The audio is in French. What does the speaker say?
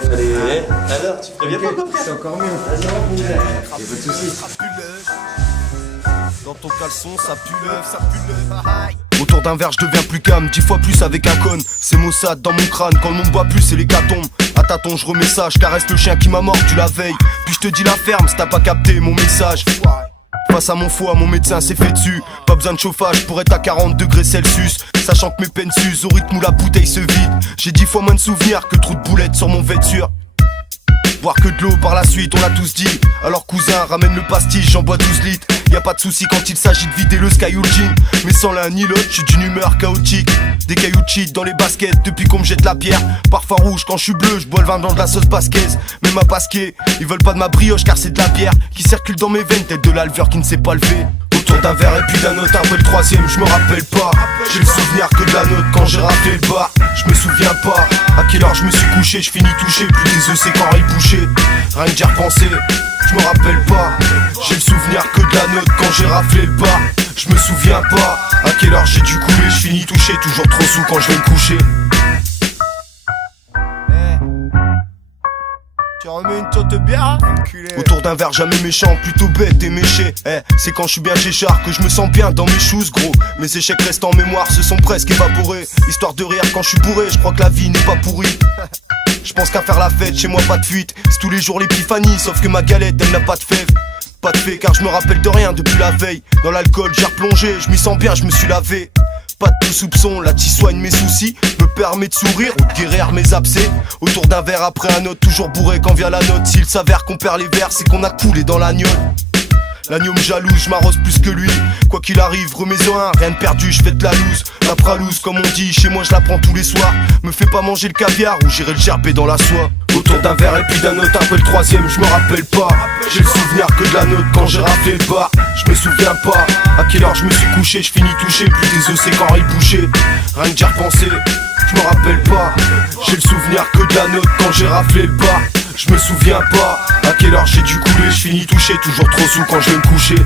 fallait. Alors, tu préviens pas, quoi? C'est encore mieux. Vas-y, raconte. Y'a pas de soucis. Dans ton caleçon, ça pue l'œuf, ça pue l'œuf. Autour d'un verre, je deviens plus calme, 10 fois plus avec un con. C'est Mossad dans mon crâne, quand le monde boit plus, c'est l'hécatombe. À tâtons, je remets ça, je caresse le chien qui m'a mordu la veille. Puis je te dis la ferme, si t'as pas capté mon message. Face à mon foie, mon médecin s'est fait dessus. Pas besoin de chauffage pour être à 40 degrés Celsius. Sachant que mes peines s'usent au rythme où la bouteille se vide. J'ai 10 fois moins de souvenirs que trop de boulettes sur mon vêture. Boire que de l'eau par la suite, on l'a tous dit. Alors cousin, ramène le pastis, j'en bois 12 litres. Y a pas de souci quand il s'agit de vider le Sky ou le jean. Mais sans l'un ni l'autre, j'suis d'une humeur chaotique. Des cailloux de shit dans les baskets depuis qu'on me jette la pierre. Parfum rouge quand je suis bleu, je bois le vin blanc de la sauce basquaise. Mais ma pasquée, ils veulent pas de ma brioche car c'est de la bière qui circule dans mes veines, telle de l'alveur qui ne sait pas lever. Autour d'un verre et puis d'un autre, après le troisième, je me rappelle pas. J'ai le souvenir que de la note quand j'ai raflé le bar. Je me souviens pas à quelle heure je me suis couché, je finis touché, plus des œufs c'est quand il bouchait. Rien que d'y repenser, je me rappelle pas. J'ai le souvenir que de la note quand j'ai raflé le bar. Je me souviens pas à quelle heure j'ai dû couler, je finis touché, toujours trop sous quand je vais me coucher. Tu remets une tote de bière, enculé. Autour d'un verre jamais méchant, plutôt bête et méché. C'est quand je suis bien chéchard que je me sens bien dans mes shoes gros. Mes échecs restent en mémoire, se sont presque évaporés. Histoire de rire quand je suis bourré, je crois que la vie n'est pas pourrie. Je pense qu'à faire la fête, chez moi pas de fuite. C'est tous les jours l'épiphanie, sauf que ma galette elle n'a pas de fève. Pas de fait car je me rappelle de rien depuis la veille. Dans l'alcool j'ai replongé, je m'y sens bien, je me suis lavé. Pas de soupçon, là t'y soigne mes soucis. Me permet de sourire ou de guérir mes abcès. Autour d'un verre après un autre, toujours bourré quand vient la note. S'il s'avère qu'on perd les verres, c'est qu'on a coulé dans l'agneau. L'agneau me jalouse, je m'arrose plus que lui. Quoi qu'il arrive, remets-en un, rien de perdu, je fais de la loose. La pralouse, comme on dit, chez moi je la prends tous les soirs. Me fais pas manger le caviar ou j'irai le gerber dans la soie. Autour d'un verre et puis d'un autre, après le troisième, je me rappelle pas. J'ai le souvenir que de la note quand j'ai raflé le bar. Je me souviens pas à quelle heure je me suis couché, je finis touché, plus des œufs c'est quand il bouchait. Rien que d'y repenser, je me rappelle pas. J'ai le souvenir que de la note quand j'ai raflé le bar. Je me souviens pas à quelle heure j'ai dû couler, je finis touché, toujours trop sous quand je vais me coucher.